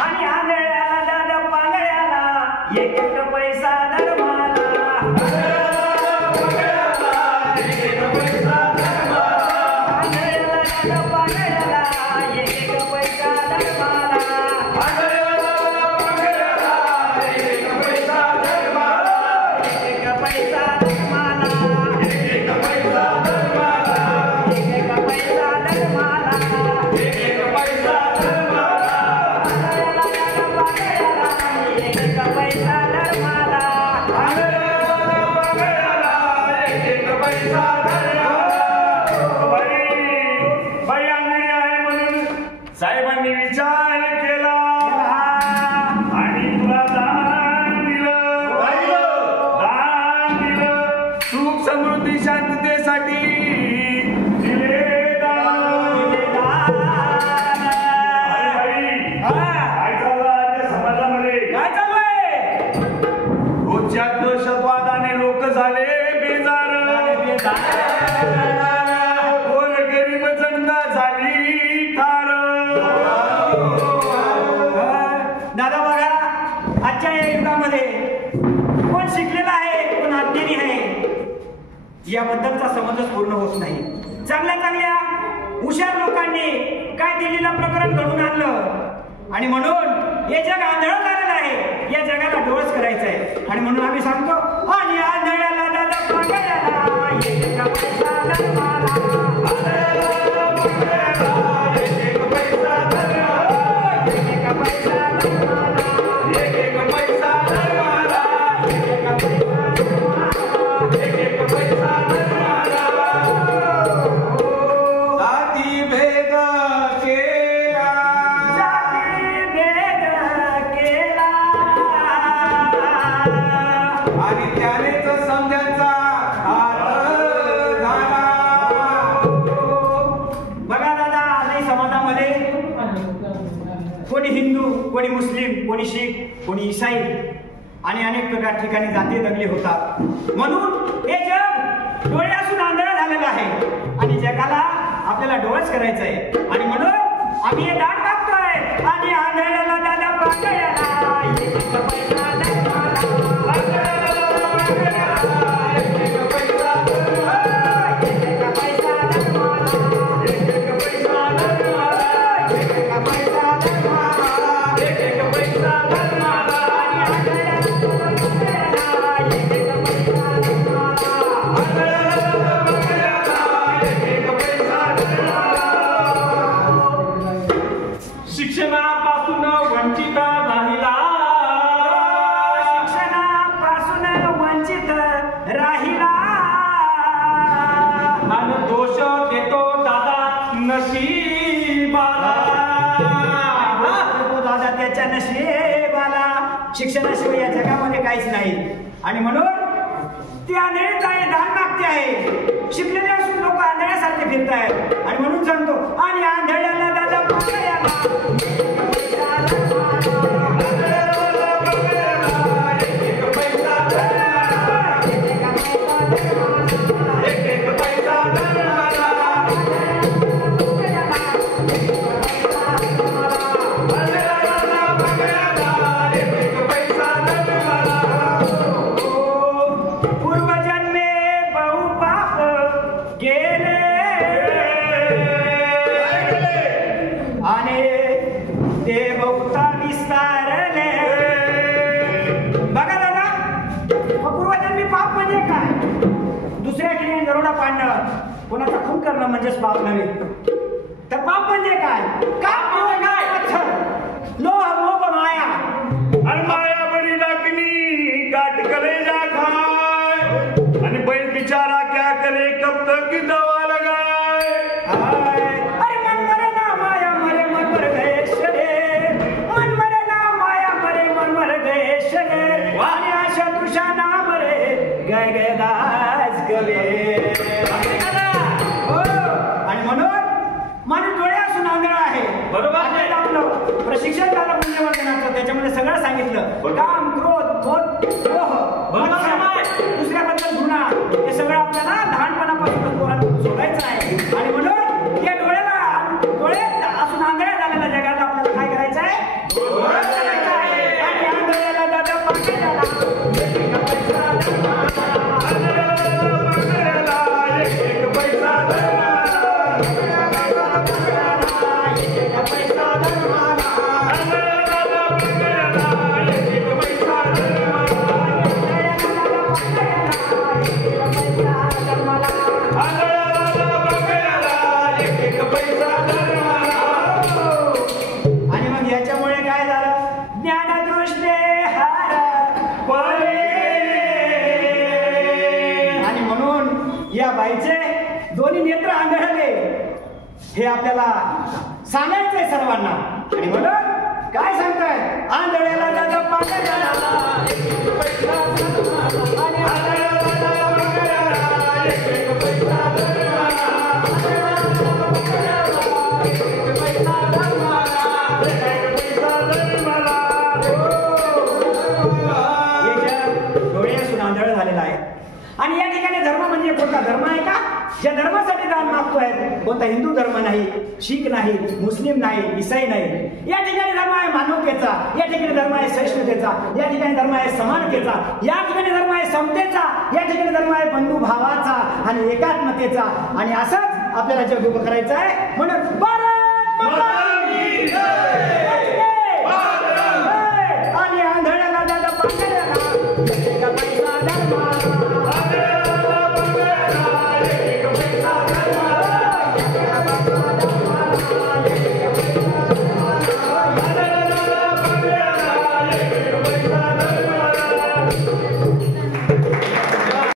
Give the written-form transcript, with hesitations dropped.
आणि आंधळ्याला दादा पांगळ्याला एक एक पैसा धर्माला साहेबांनी विचार केला आणि तुला दान दिलं सुख समृद्धी शांततेसाठी दिले काय चाललं आज समाजामध्ये? काय चाललंय? रोजच्या दहशतवादाने लोक झाले बेजार गरीब जनता झाली ठार. दादा बघा, आजच्या या युगामध्ये कोण शिकलेला आहे कोण अज्ञानी आहे याबद्दलचा समजच पूर्ण होत नाही. चांगल्या चांगल्या हुशार लोकांनी काय दिल्लीला प्रकरण घडून आणलं आणि म्हणून हे जग आंधळ झालेलं आहे. या जगाला डोळस करायचं आहे आणि म्हणून आम्ही सांगतो आणि आंधळ्याला दादा पांगळ्याला एक पैसा धर्माला कोणी हिंदू कोणी मुस्लिम कोणी शीख कोणी ईसाई आणि अनेक प्रकार ठिकाणी जाती दंगली होतात. म्हणून हे जग डोळे असून आंधळ झालेलं आहे आणि जगाला आपल्याला डोळस करायचं आहे आणि म्हणून आम्ही हे दाट टाकतोय आणि आंधळ्याला दादा पांगळ्याला शिक्षणापासून वंचित राहिला आणि दोष देतो दादा नशिबाला. दादा त्याच्या नशिबाला शिक्षणाशिवाय या जगामध्ये काहीच नाही आणि म्हणून ती आंधळी दान मागते आहे. शिकलेले असून लोक आंधळ्यासारखे फिरत आहेत आणि म्हणून सांगतो आणि आंधळ्याला दादा पांगळ्याला कोणाचा खून करणं म्हणजेच पाप नव्हे तर पाप म्हणजे काय? लोह मोह माया आणि माया बरी डाकनी काट कलेजा खाय आणि बैल बिचारा क्या करे कब तक दवा लगाए. अरे मन मरे ना माया मरे मन मर गए शरे मन मरे ना माया मरे मन मर गए शरे आणि आशा तुषा ना मरे गए गए दास गले. माणूस डोळे असून आंधळा आहे बरोबर. आपलं प्रशिक्षण झालं मूल्यवर्धनाचं त्याच्यामध्ये सगळं सांगितलं. काम क्रोध मोह दुसऱ्याबद्दल घृणा हे सगळं आपल्याला लहानपणापासून सोडायचं आहे आणि म्हणून या डोळे असून आंधळ्या झालेल्या जगाला त्या बाईचे दोन्ही नेत्र आंधळले हे आपल्याला सांगायचंय सर्वांना. आणि म्हणून काय सांगतायत, आंधळ्याला दादा पांढऱ्याला आणि डोळे असून आंधळ झालेला आहे. आणि या ठिकाणी धर्म म्हणजे कोणता धर्म आहे का, ज्या धर्मासाठी दान मागतोय कोणता हिंदू धर्म नाही, शीख नाही, मुस्लिम नाही, ईसाई नाही. या ठिकाणी धर्म आहे मानवतेचा, या ठिकाणी धर्म आहे सहिष्णुतेचा, या ठिकाणी धर्म आहे समानतेचा, या ठिकाणी धर्म आहे समतेचा, या ठिकाणी धर्म आहे बंधू भावाचा आणि एकात्मतेचा. आणि असंच आपल्याला जग उभं करायचं आहे. म्हणून भारत माता की जय.